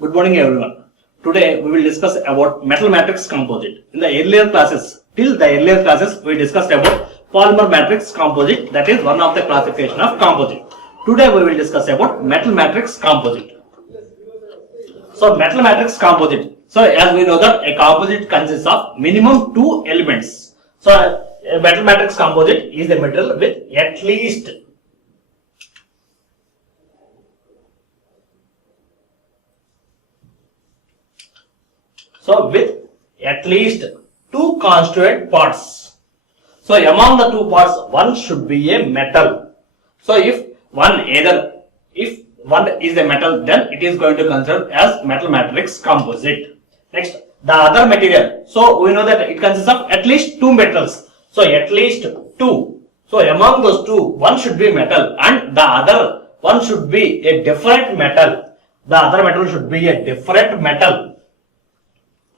Good morning everyone. Today we will discuss about metal matrix composite. In the earlier classes, we discussed about polymer matrix composite, that is one of the classification of composite. Today we will discuss about metal matrix composite. So metal matrix composite. So as we know that a composite consists of minimum two elements. So a metal matrix composite is a metal with at least two constituent parts. So among the two parts, one should be a metal. So if one is a metal, then it is going to consider as metal matrix composite. Next, the other material. So we know that it consists of at least two metals. So at least two. So among those two, one should be metal and the other one should be a different metal. The other metal should be a different metal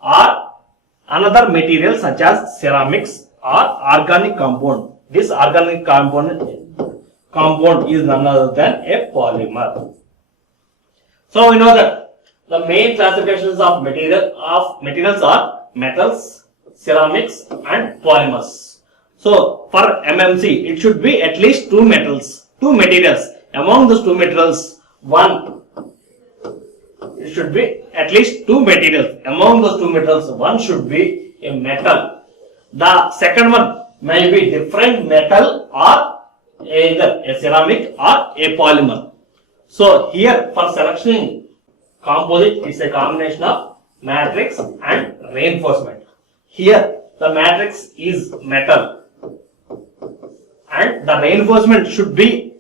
or another material such as ceramics or organic compound. This organic compound is none other than a polymer. So we know that the main classifications of materials are metals, ceramics and polymers. So for MMC, it should be at least two materials. Among those two materials, it should be at least two materials. Among those two materials, one should be a metal. The second one may be different metal or either a ceramic or a polymer. So here for selectioning composite, it's a combination of matrix and reinforcement. Here the matrix is metal and the reinforcement should be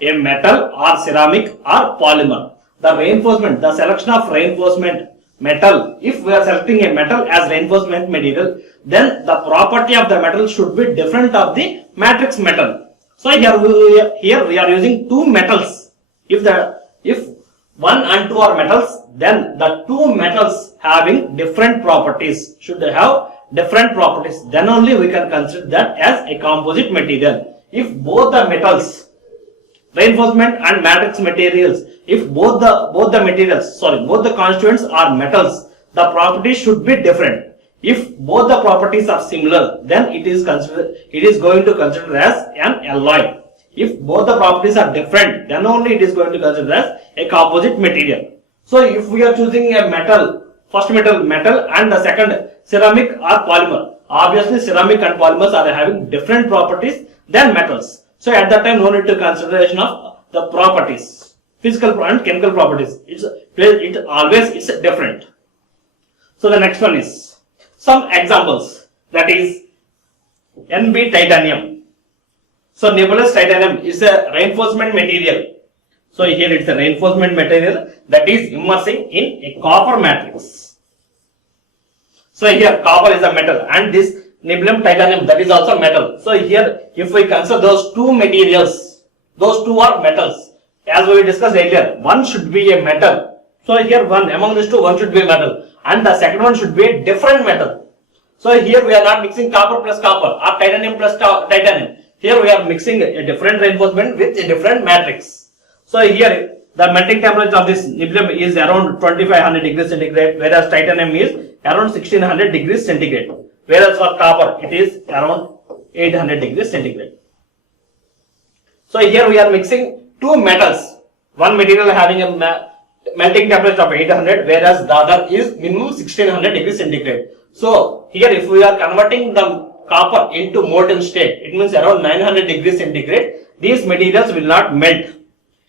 a metal or ceramic or polymer. The selection of reinforcement metal, if we are selecting a metal as reinforcement material, then the property of the metal should be different of the matrix metal. So here we are using two metals. If 1 and 2 are metals, then the two metals having different properties should have different properties. Then only we can consider that as a composite material. If both the metals, reinforcement and matrix materials, if both the constituents are metals, the properties should be different. If both the properties are similar, then it is going to consider as an alloy. If both the properties are different, then only it is going to consider as a composite material. So if we are choosing a metal, first metal and the second ceramic or polymer, obviously ceramic and polymers are having different properties than metals. So at that time, no need to consideration of the properties, physical and chemical properties. It always is different. So the next one is some examples, that is NB titanium. So nebulous titanium is a reinforcement material. So here it's a reinforcement material that is immersing in a copper matrix. So here copper is a metal and this nebulum titanium, that is also metal. So here if we consider those two materials, those two are metals. As we discussed earlier, one should be a metal. So here among these two, one should be a metal and the second one should be a different metal. So here we are not mixing copper plus copper or titanium plus titanium. Here we are mixing a different reinforcement with a different matrix. So here the melting temperature of this nebulum is around 2500 degrees centigrade, whereas titanium is around 1600 degrees centigrade. Whereas for copper, it is around 800 degrees centigrade. So here we are mixing two metals. One material having a melting temperature of 800, whereas the other is minimum 1600 degrees centigrade. So here if we are converting the copper into molten state, it means around 900 degrees centigrade, these materials will not melt.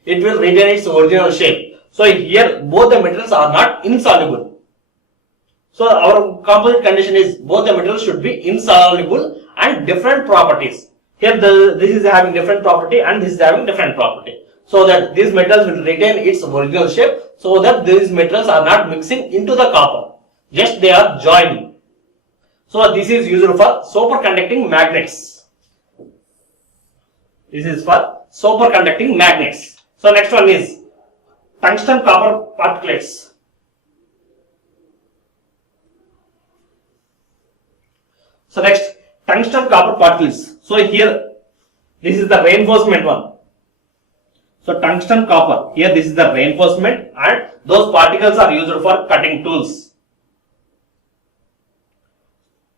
It will retain its original shape. So here both the materials are not insoluble. So our composite condition is both the materials should be insoluble and different properties. Here this is having different property and this is having different property. So that these metals will retain its original shape, so that these metals are not mixing into the copper. Just they are joining. So this is used for superconducting magnets. This is for superconducting magnets. So next one is tungsten copper particulates. So next, tungsten copper particles. So here, this is the reinforcement one. So tungsten copper, here this is the reinforcement and those particles are used for cutting tools.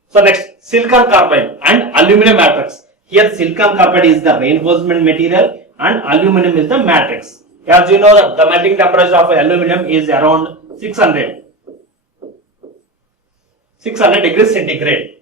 So next, silicon carbide and aluminum matrix. Here silicon carbide is the reinforcement material and aluminum is the matrix. As you know that the melting temperature of aluminum is around 600 degrees centigrade.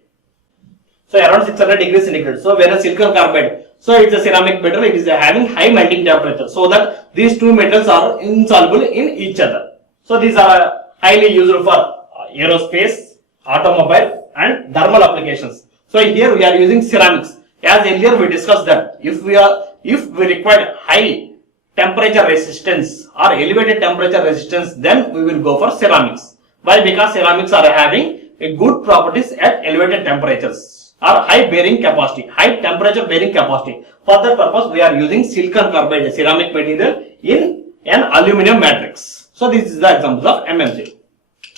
So around 600 degrees centigrade. So whereas silicon carbide, so it's a ceramic metal, it is having high melting temperature, so that these two metals are insoluble in each other. So these are highly used for aerospace, automobile and thermal applications. So here we are using ceramics. As earlier we discussed that if we require high temperature resistance or elevated temperature resistance, then we will go for ceramics. Why? Because ceramics are having a good properties at elevated temperatures or high bearing capacity, high temperature bearing capacity. For that purpose, we are using silicon carbide, a ceramic material, in an aluminum matrix. So this is the examples of MMC.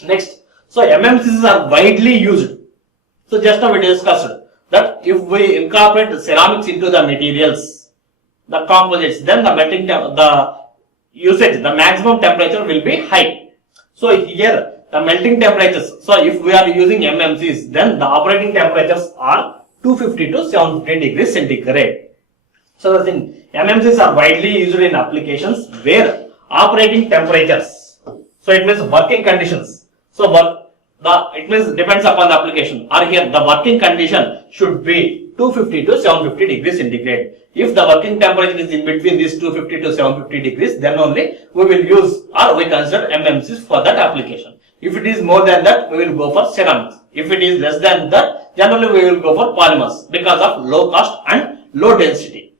Next, so MMCs are widely used. So just now we discussed that if we incorporate ceramics into the materials, the composites, then the melting the usage, the maximum temperature will be high. So here the melting temperatures, so if we are using MMCs, then the operating temperatures are 250 to 750 degrees centigrade. So the thing, MMCs are widely used in applications where operating temperatures, so it means working conditions. So it means depends upon the application, or here the working condition should be 250 to 750 degrees centigrade. If the working temperature is in between these 250 to 750 degrees, then only we will use or we consider MMCs for that application. If it is more than that, we will go for ceramics. If it is less than that, generally we will go for polymers because of low cost and low density.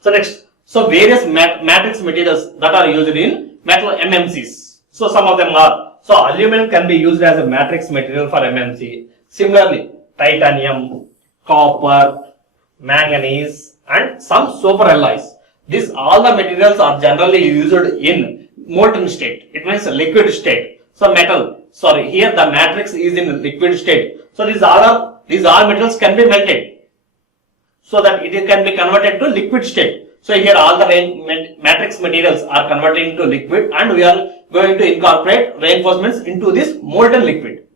So next, so various matrix materials that are used in metal MMCs. So some of them are, so aluminum can be used as a matrix material for MMC. Similarly, titanium, copper, manganese and some super alloys. These all the materials are generally used in molten state. It means liquid state. So here the matrix is in liquid state. So these all metals can be melted so that it can be converted to liquid state. So here all the matrix materials are converted into liquid and we are going to incorporate reinforcements into this molten liquid.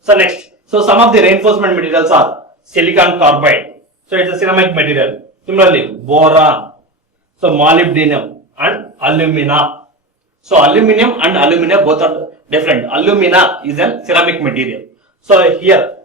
So next, so some of the reinforcement materials are silicon carbide. So it's a ceramic material. Similarly, boron, so molybdenum and alumina. So aluminum and alumina both are different. Alumina is a ceramic material. So here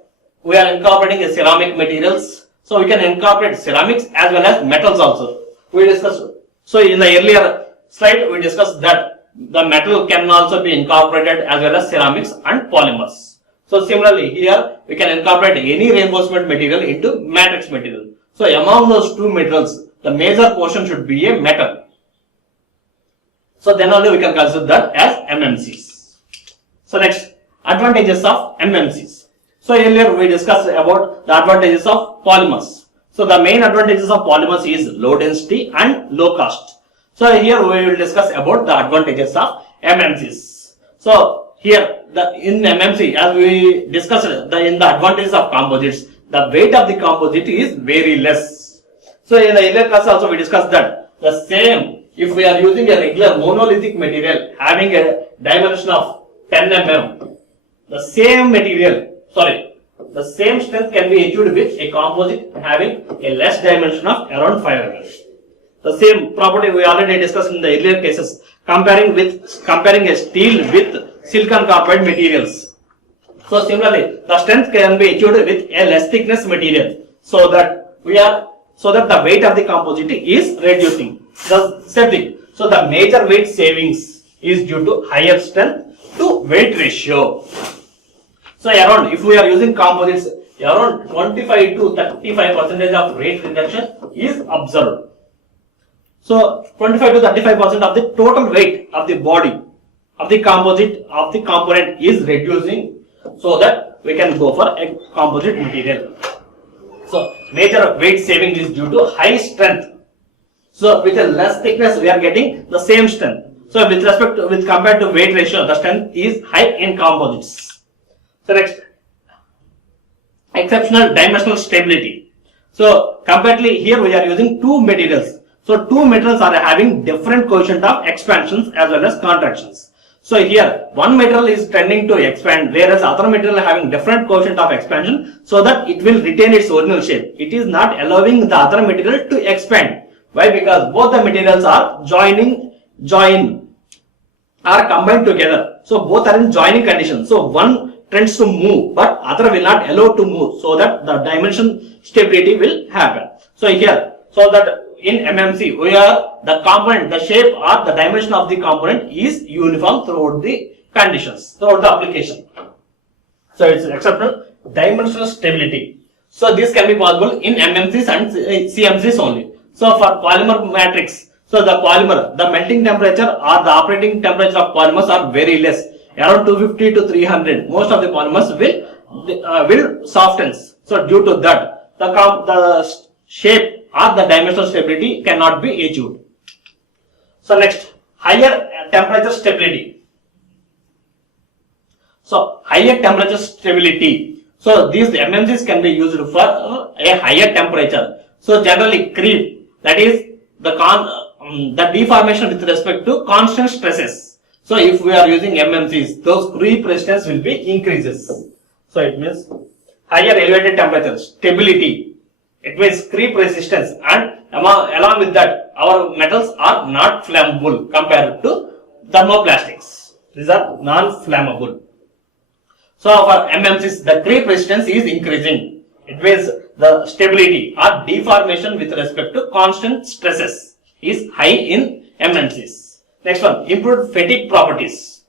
we are incorporating a ceramic materials. So we can incorporate ceramics as well as metals also. We discussed. So in the earlier slide we discussed that the metal can also be incorporated as well as ceramics and polymers. So similarly here we can incorporate any reinforcement material into matrix material. So among those two metals, the major portion should be a metal. So then only we can consider that as MMCs. So next, advantages of MMCs. So earlier we discussed about the advantages of polymers. So the main advantages of polymers is low density and low cost. So here we will discuss about the advantages of MMCs. So here in MMC, as we discussed in the advantages of composites, the weight of the composite is very less. So in the earlier class also we discussed that the same, if we are using a regular monolithic material having a dimension of 10 mm, the same strength can be achieved with a composite having a less dimension of around 5 mm. The same property we already discussed in the earlier cases, comparing a steel with silicon carbide materials. So similarly, the strength can be achieved with a less thickness material, so that the weight of the composite is reducing. The same thing. So the major weight savings is due to higher strength to weight ratio. So if we are using composites, around 25 to 35% of weight reduction is observed. So 25 to 35% of the total weight of the body of the composite of the component is reducing, so that we can go for a composite material. So major weight saving is due to high strength. So with a less thickness we are getting the same strength. So with compared to weight ratio, the strength is high in composites. So next, exceptional dimensional stability. So comparatively here we are using two materials. So two metals are having different coefficient of expansions as well as contractions. So here one metal is tending to expand, whereas other metal is having different coefficient of expansion, so that it will retain its original shape. It is not allowing the other material to expand. Why? Because both the materials are are combined together. So both are in joining condition. So one tends to move, but other will not allow to move, so that the dimension stability will happen. So here, so that in MMC, we are the component, the shape or the dimension of the component is uniform throughout the conditions, throughout the application. So it's exceptional dimensional stability. So this can be possible in MMCs and CMCs only. So for polymer matrix, so the polymer, the melting temperature or the operating temperature of polymers are very less, around 250 to 300. Most of the polymers will softens. So due to that, the shape or the dimensional stability cannot be achieved. So next, higher temperature stability. So higher temperature stability. So these MMCs can be used for a higher temperature. So generally creep, that is the deformation with respect to constant stresses. So if we are using MMCs, those creep resistance will be increases. So it means higher elevated temperature stability. It means creep resistance, and along with that, our metals are not flammable compared to thermoplastics. These are non-flammable. So for MMCs, the creep resistance is increasing. It means the stability or deformation with respect to constant stresses is high in MMCs. Next one, improved fatigue properties.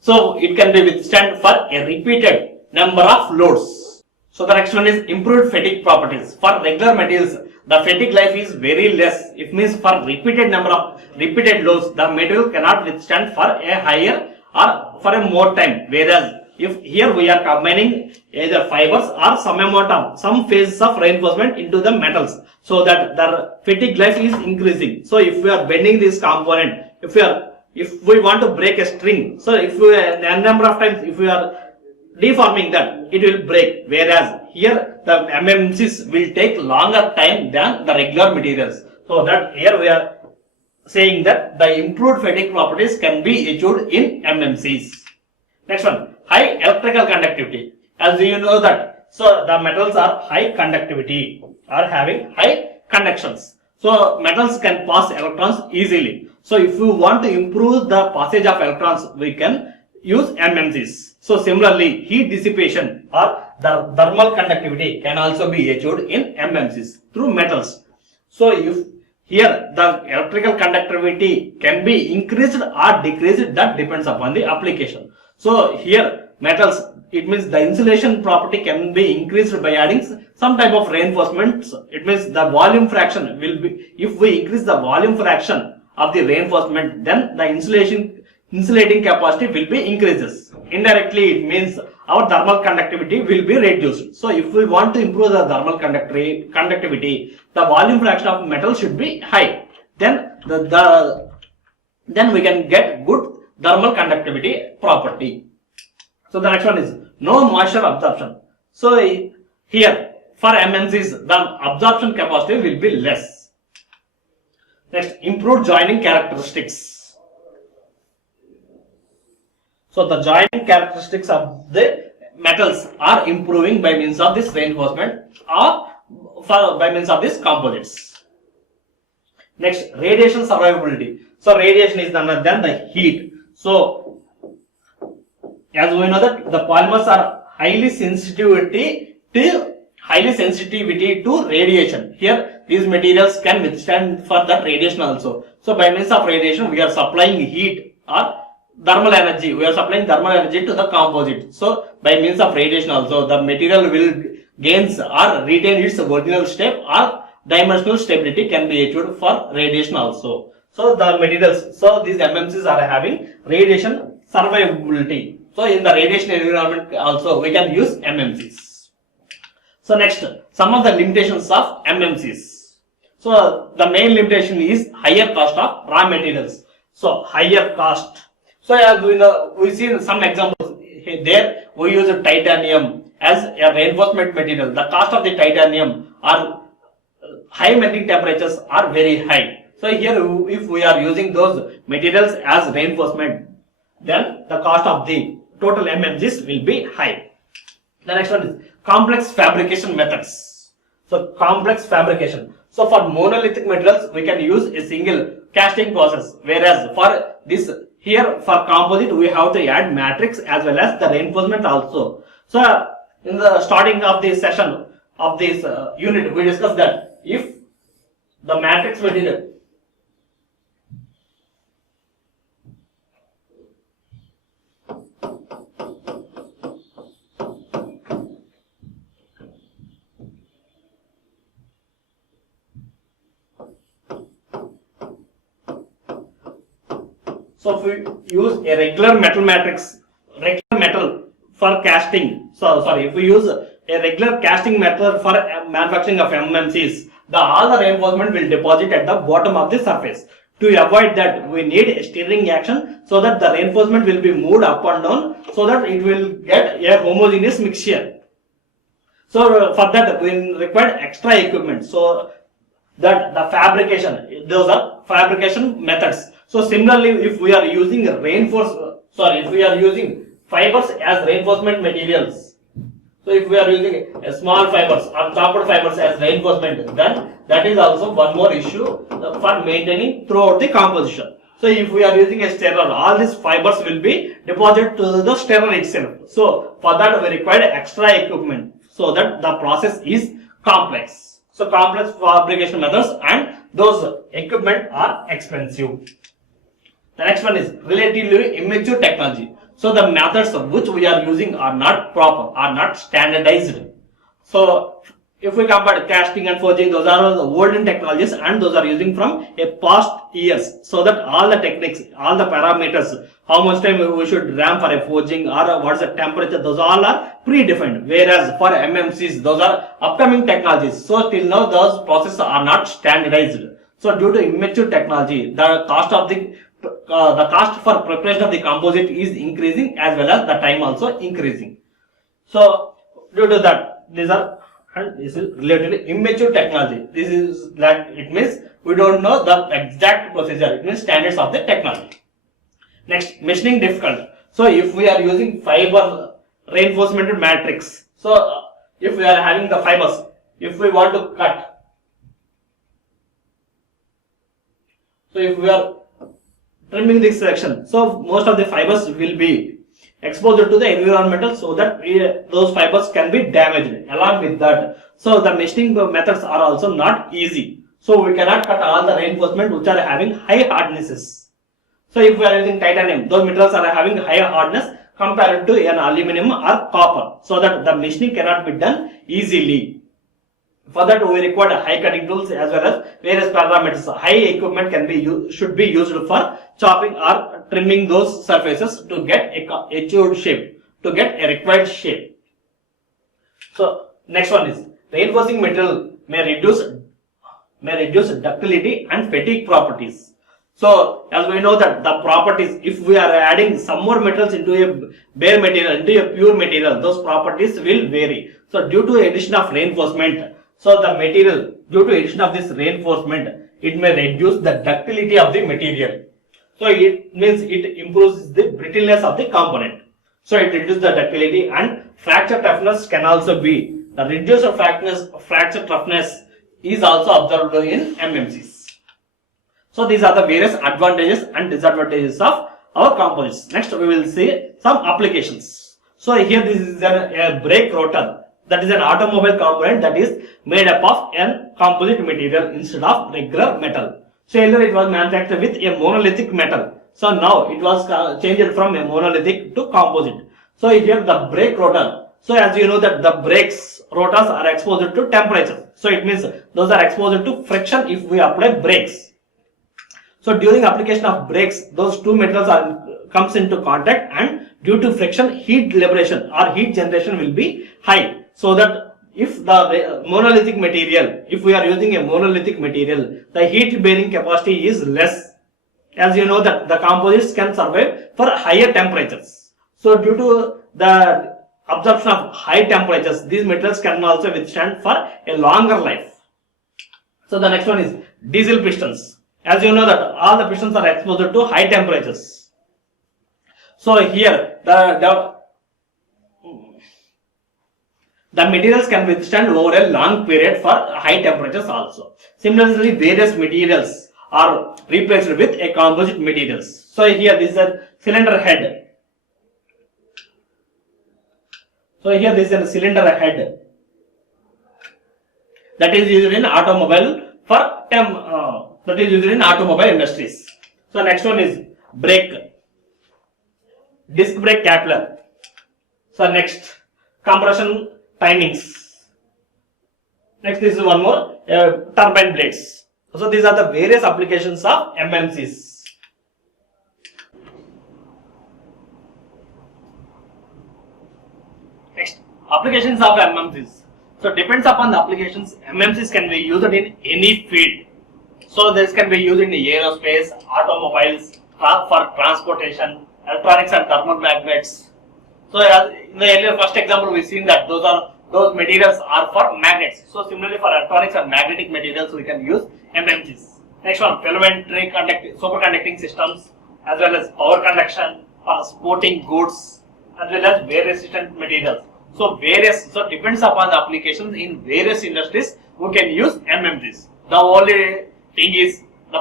So it can be withstand for a repeated number of loads. So the next one is improved fatigue properties. For regular materials, the fatigue life is very less. It means for repeated loads, the material cannot withstand for a higher or for a more time. Whereas if here we are combining either fibers or some phases of reinforcement into the metals, so that the fatigue life is increasing. So if we are bending this component, if we want to break a string, so if we a number of times if we are deforming that, it will break. Whereas here the MMCs will take longer time than the regular materials. So that here we are saying that the improved fatigue properties can be achieved in MMCs. Next one, high electrical conductivity. As you know that, so the metals are high conductivity, are having high conductions. So metals can pass electrons easily. So if you want to improve the passage of electrons, we can use MMCs. So similarly, heat dissipation or the thermal conductivity can also be achieved in MMCs through metals. So if here the electrical conductivity can be increased or decreased, that depends upon the application. So here metals, it means the insulation property can be increased by adding some type of reinforcements. It means the volume fraction will be, if we increase the volume fraction of the reinforcement, then the insulating capacity will be increases. Indirectly, it means our thermal conductivity will be reduced. So if we want to improve the thermal conductivity, the volume fraction of metal should be high. Then then we can get good thermal conductivity property. So the next one is no moisture absorption. So here for MMCs, the absorption capacity will be less. Next, improved joining characteristics. So the joining characteristics of the metals are improving by means of this reinforcement or by means of these composites. Next, radiation survivability. So radiation is none other than the heat. So as we know that the polymers are highly sensitivity to radiation. Here these materials can withstand for that radiation also. So by means of radiation, we are supplying heat or thermal energy. We are supplying thermal energy to the composite. So by means of radiation also, the material will gains or retain its original shape or dimensional stability can be achieved for radiation also. So the materials, so these MMCs are having radiation survivability. So in the radiation environment also we can use MMCs. So next, some of the limitations of MMCs. So the main limitation is higher cost of raw materials. So higher cost. So as we know, we see some examples there. We use titanium as a reinforcement material. The cost of the titanium or high melting temperatures are very high. So here if we are using those materials as reinforcement, then the cost of the total MMGs will be high. The next one is complex fabrication methods. So complex fabrication. So for monolithic materials we can use a single casting process, whereas for this here for composite we have to add matrix as well as the reinforcement also. So in the starting of this session of this unit we discussed that if the matrix material so if we use a regular metal matrix, regular metal for casting, if we use a regular casting method for manufacturing of MMCs, all the reinforcement will deposit at the bottom of the surface. To avoid that, we need a stirring action so that the reinforcement will be moved up and down so that it will get a homogeneous mixture. So for that we require extra equipment. So that the fabrication, those are fabrication methods. So similarly, if we are using if we are using fibers as reinforcement materials, so if we are using a small fibers or chopped fibers as reinforcement, then that is also one more issue for maintaining throughout the composition. So if we are using a stirrer, all these fibers will be deposited to the stirrer itself. So for that we require extra equipment so that the process is complex. So complex fabrication methods and those equipment are expensive. The next one is relatively immature technology. So the methods which we are using are not proper, are not standardized. So if we compare casting and forging, those are the olden technologies and those are using from a past years. So that all the techniques, all the parameters, how much time we should ram for a forging or what is the temperature, those all are predefined. Whereas for MMCs, those are upcoming technologies. So till now those processes are not standardized. So due to immature technology, the cost for preparation of the composite is increasing as well as the time also increasing. So due to that, this is relatively immature technology. This is that it means we don't know the exact procedure. It means standards of the technology. Next, machining difficult. So if we are using fiber reinforcement matrix, so if we are having the fibers, if we want to cut, so if we are trimming this section, so most of the fibers will be exposed to the environmental so that those fibers can be damaged. Along with that, so the machining methods are also not easy. So we cannot cut all the reinforcement which are having high hardnesses. So if we are using titanium, those materials are having higher hardness compared to an aluminum or copper, so that the machining cannot be done easily. For that we require high cutting tools as well as various parameters. High equipment should be used for chopping or trimming those surfaces to get a achieved shape, to get a required shape. So next one is reinforcing material may reduce ductility and fatigue properties. So as we know that the properties, if we are adding some more metals into a bare material, into a pure material, those properties will vary. So due to addition of reinforcement, so the material, due to addition of this reinforcement, it may reduce the ductility of the material. So it means it improves the brittleness of the component. So it reduces the ductility and fracture toughness can also be. The reduced fracture toughness is also observed in MMCs. So these are the various advantages and disadvantages of our composites. Next we will see some applications. So here this is a brake rotor. That is an automobile component that is made up of a composite material instead of regular metal. So earlier it was manufactured with a monolithic metal. So now it was changed from a monolithic to composite. So here the brake rotor. So as you know that the brakes rotors are exposed to temperature. So it means those are exposed to friction if we apply brakes. So during application of brakes, those two metals comes into contact and due to friction, heat liberation or heat generation will be high. So that if the monolithic material, if we are using a monolithic material, the heat bearing capacity is less. As you know that the composites can survive for higher temperatures. So due to the absorption of high temperatures, these metals can also withstand for a longer life. So the next one is diesel pistons. As you know that all the pistons are exposed to high temperatures. So here the materials can withstand over a long period for high temperatures also. Similarly, various materials are replaced with a composite materials. So here this is a cylinder head. So here this is a cylinder head that is used in automobile industries. So next one is brake, disc brake capital. So next, compression timings. Next, this is one more, turbine blades. So these are the various applications of MMCs. Next, applications of MMCs. So depends upon the applications, MMCs can be used in any field. So this can be used in aerospace, automobiles, for transportation, electronics and thermal magnets. So in the earlier first example, we seen that those materials are for magnets. So similarly for electronics and magnetic materials, we can use MMCs. Next one, filamentary superconducting systems, as well as power conduction for sporting goods, as well as wear resistant materials. So depends upon the applications in various industries, we can use MMCs. The only thing is the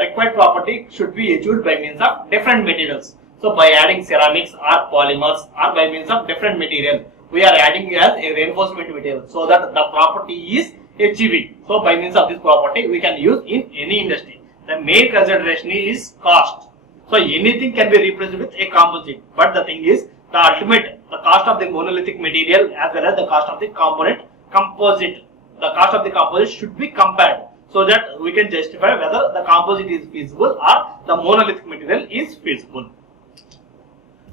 required property should be achieved by means of different materials. So by adding ceramics or polymers or by means of different material, we are adding as a reinforcement material so that the property is achieving. So by means of this property, we can use in any industry. The main consideration is cost. So anything can be replaced with a composite, but the thing is the cost of the monolithic material as well as the cost of the composite. The cost of the composite should be compared so that we can justify whether the composite is feasible or the monolithic material is feasible.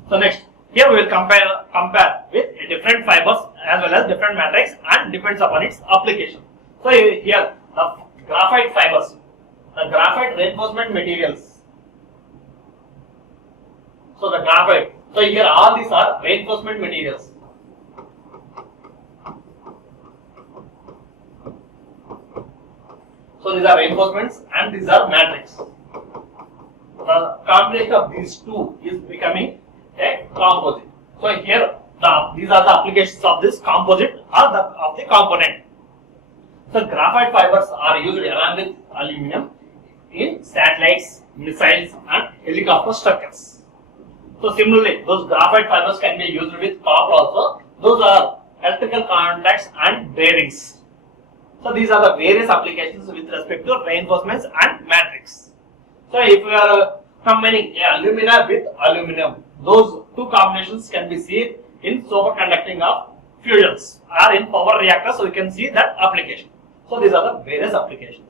So next, here we will compare with different fibers as well as different matrix and depends upon its application. So here the graphite fibers, the graphite reinforcement materials. So the graphite. So here all these are reinforcement materials. So these are reinforcements and these are matrix. The combination of these two is becoming a composite. So here these are the applications of this composite or of the component. So graphite fibers are used along with aluminum in satellites, missiles and helicopter structures. So similarly, those graphite fibers can be used with copper also. Those are electrical contacts and bearings. So these are the various applications with respect to reinforcements and matrix. So if we are combining alumina with aluminum, those two combinations can be seen in superconducting of fusions or in power reactors. So we can see that application. So these are the various applications.